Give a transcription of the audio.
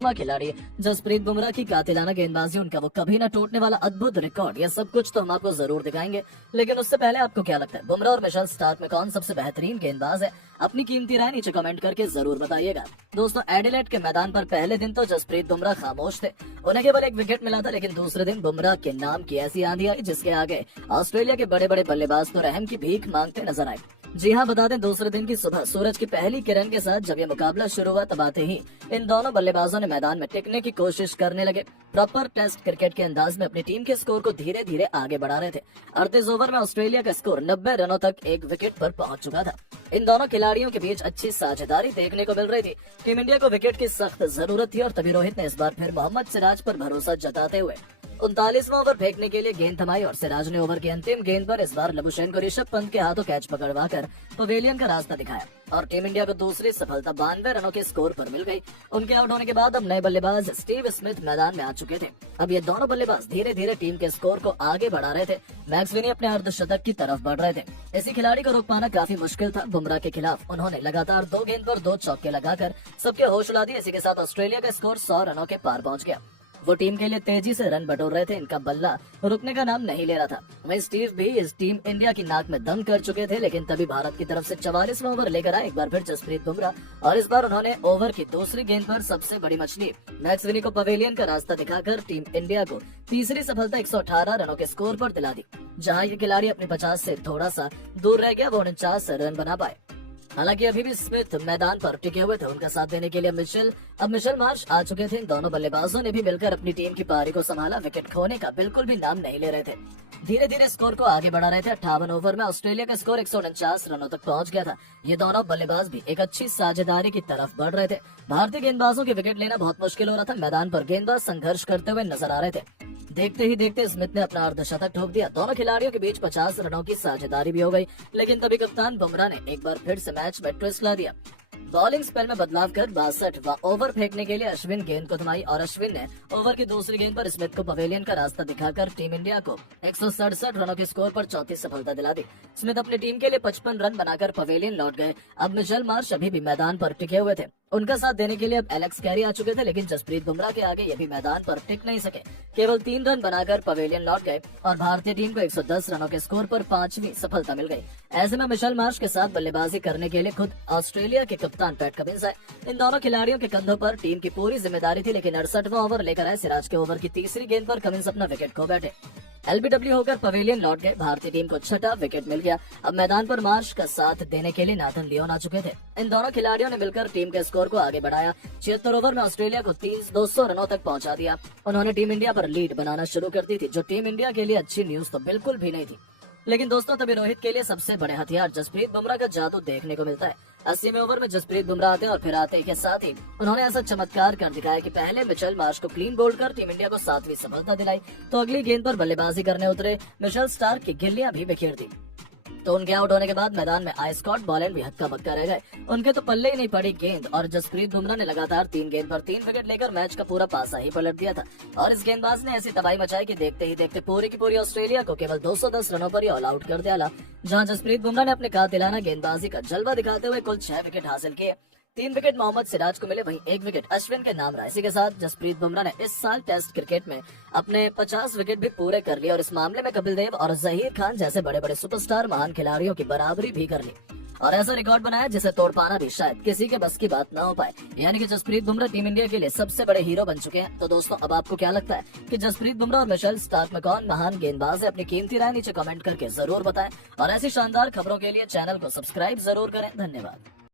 खिलाड़ी जसप्रीत बुमराह की कातिलाना गेंदबाजी, उनका वो कभी न टूटने वाला अद्भुत रिकॉर्ड, ये सब कुछ तो हम आपको जरूर दिखाएंगे। लेकिन उससे पहले आपको क्या लगता है, बुमराह और मिशेल स्टार्क में कौन सबसे बेहतरीन गेंदबाज है? अपनी कीमती राय नीचे कमेंट करके जरूर बताइएगा। दोस्तों, एडिलेड के मैदान पर पहले दिन तो जसप्रीत बुमराह खामोश थे। उन्हें केवल एक विकेट मिला था, लेकिन दूसरे दिन बुमराह के नाम की ऐसी आंधी आई जिसके आगे ऑस्ट्रेलिया के बड़े बड़े बल्लेबाज तो रहम की भीख मांगते नजर आए। जी हाँ, बता दें, दूसरे दिन की सुबह सूरज की पहली किरण के साथ जब ये मुकाबला शुरू हुआ, तब आते ही इन दोनों बल्लेबाजों ने मैदान में टिकने की कोशिश करने लगे। प्रॉपर टेस्ट क्रिकेट के अंदाज में अपनी टीम के स्कोर को धीरे धीरे आगे बढ़ा रहे थे। 38 ओवर में ऑस्ट्रेलिया का स्कोर 90 रनों तक एक विकेट पर पहुंच चुका था। इन दोनों खिलाड़ियों के बीच अच्छी साझेदारी देखने को मिल रही थी। टीम इंडिया को विकेट की सख्त जरूरत थी और तभी रोहित ने इस बार फिर मोहम्मद सिराज पर भरोसा जताते हुए 39वां ओवर फेंकने के लिए गेंद थमाई और सिराज ने ओवर की अंतिम गेंद पर इस बार लबुशेन को ऋषभ पंत के हाथों कैच पकड़वाकर पवेलियन का रास्ता दिखाया और टीम इंडिया को दूसरी सफलता 92 रनों के स्कोर पर मिल गई। उनके आउट होने के बाद अब नए बल्लेबाज स्टीव स्मिथ मैदान में आ चुके थे। अब ये दोनों बल्लेबाज धीरे धीरे टीम के स्कोर को आगे बढ़ा रहे थे। मैक्स विनी अपने अर्धशतक की तरफ बढ़ रहे थे। इसी खिलाड़ी को रोक पाना काफी मुश्किल था। बुमराह के खिलाफ उन्होंने लगातार 2 गेंद पर 2 चौके लगाकर सबके होश उड़ा दिए। इसी के साथ ऑस्ट्रेलिया का स्कोर 100 रनों के पार पहुंच गया। वो टीम के लिए तेजी से रन बटोर रहे थे। इनका बल्ला रुकने का नाम नहीं ले रहा था। वहीं स्टीव भी इस टीम इंडिया की नाक में दम कर चुके थे, लेकिन तभी भारत की तरफ से 44वां ओवर लेकर आए एक बार फिर जसप्रीत बुमराह और इस बार उन्होंने ओवर की दूसरी गेंद पर सबसे बड़ी मछली मैक्स विनी को पवेलियन का रास्ता दिखाकर टीम इंडिया को तीसरी सफलता 118 रनों के स्कोर पर दिला दी। जहाँ ये खिलाड़ी अपने 50 से थोड़ा सा दूर रह गया, वो 49 रन बना पाए। हालांकि अभी भी स्मिथ मैदान पर टिके हुए थे। उनका साथ देने के लिए मिशेल मार्श आ चुके थे। इन दोनों बल्लेबाजों ने भी मिलकर अपनी टीम की पारी को संभाला। विकेट खोने का बिल्कुल भी नाम नहीं ले रहे थे। धीरे धीरे स्कोर को आगे बढ़ा रहे थे। 58 ओवर में ऑस्ट्रेलिया का स्कोर 149 रनों तक पहुंच गया था। ये दोनों बल्लेबाज भी एक अच्छी साझेदारी की तरफ बढ़ रहे थे। भारतीय गेंदबाजों के विकेट लेना बहुत मुश्किल हो रहा था। मैदान पर गेंदबाज संघर्ष करते हुए नजर आ रहे थे। देखते ही देखते स्मिथ ने अपना अर्धशतक ठोक दिया। दोनों खिलाड़ियों के बीच 50 रनों की साझेदारी भी हो गई, लेकिन तभी कप्तान बुमराह ने एक बार फिर से मैच में ट्विस्ट ला दिया। बॉलिंग स्पेल में बदलाव कर 62वां ओवर फेंकने के लिए अश्विन गेंद को थमाई और अश्विन ने ओवर की दूसरी गेंद पर स्मिथ को पवेलियन का रास्ता दिखाकर टीम इंडिया को 167 रनों के स्कोर पर चौथी सफलता दिला दी। स्मिथ अपनी टीम के लिए 55 रन बनाकर पवेलियन लौट गए। अब मिशेल मार्श अभी भी मैदान पर टिके हुए थे। उनका साथ देने के लिए अब एलेक्स कैरी आ चुके थे, लेकिन जसप्रीत बुमराह के आगे ये भी मैदान पर टिक नहीं सके। केवल 3 रन बनाकर पवेलियन लौट गए और भारतीय टीम को 110 रनों के स्कोर पर 5वीं सफलता मिल गई। ऐसे में मिशेल मार्श के साथ बल्लेबाजी करने के लिए खुद ऑस्ट्रेलिया के कप्तान पैट कमिंस आए। इन दोनों खिलाड़ियों के कंधों पर टीम की पूरी जिम्मेदारी थी, लेकिन 68वां ओवर लेकर आए सिराज के ओवर की तीसरी गेंद पर कमिंस अपना विकेट खो बैठे। एलबीडब्ल्यू होकर पवेलियन लौट गए। भारतीय टीम को 6ठा विकेट मिल गया। अब मैदान पर मार्श का साथ देने के लिए नाथन लियोन आ चुके थे। इन दोनों खिलाड़ियों ने मिलकर टीम के स्कोर को आगे बढ़ाया। 76 ओवर में ऑस्ट्रेलिया को 200 रनों तक पहुंचा दिया। उन्होंने टीम इंडिया पर लीड बनाना शुरू कर दी थी, जो टीम इंडिया के लिए अच्छी न्यूज तो बिल्कुल भी नहीं थी। लेकिन दोस्तों, तभी रोहित के लिए सबसे बड़े हथियार जसप्रीत बुमराह का जादू देखने को मिलता है। 80वें ओवर में जसप्रीत बुमराह आते और फिर आते के साथ ही उन्होंने ऐसा चमत्कार कर दिखाया कि पहले मिशेल मार्श को क्लीन बोल्ड कर टीम इंडिया को 7वीं सफलता दिलाई, तो अगली गेंद पर बल्लेबाजी करने उतरे मिशेल स्टार्क की गिल्लियां भी बिखेर दी। तो उनके आउट होने के बाद मैदान में आए स्कॉट बॉलैंड भी हक्का बक्का रह गए। उनके तो पल्ले ही नहीं पड़ी गेंद और जसप्रीत बुमराह ने लगातार 3 गेंद पर 3 विकेट लेकर मैच का पूरा पासा ही पलट दिया था। और इस गेंदबाज ने ऐसी तबाही मचाई कि देखते ही देखते पूरी की पूरी ऑस्ट्रेलिया को केवल 210 रनों पर ही ऑल आउट कर दिया। जहां जसप्रीत बुमराह ने अपने कातिलाना गेंदबाजी का जलवा दिखाते हुए कुल 6 विकेट हासिल किए। 3 विकेट मोहम्मद सिराज को मिले, वहीं 1 विकेट अश्विन के नाम रहा। इसी के साथ जसप्रीत बुमराह ने इस साल टेस्ट क्रिकेट में अपने 50 विकेट भी पूरे कर लिए और इस मामले में कपिल देव और जहीर खान जैसे बड़े बड़े सुपरस्टार महान खिलाड़ियों की बराबरी भी कर ली और ऐसा रिकॉर्ड बनाया जिसे तोड़ पाना भी शायद किसी के बस की बात ना हो पाए। यानी कि जसप्रीत बुमराह टीम इंडिया के लिए सबसे बड़े हीरो बन चुके हैं। तो दोस्तों, अब आपको क्या लगता है कि जसप्रीत बुमराह और मिशेल स्टार्क में कौन महान गेंदबाज है? अपनी कीमती राय नीचे कमेंट करके जरूर बताएं और ऐसी शानदार खबरों के लिए चैनल को सब्सक्राइब जरूर करें। धन्यवाद।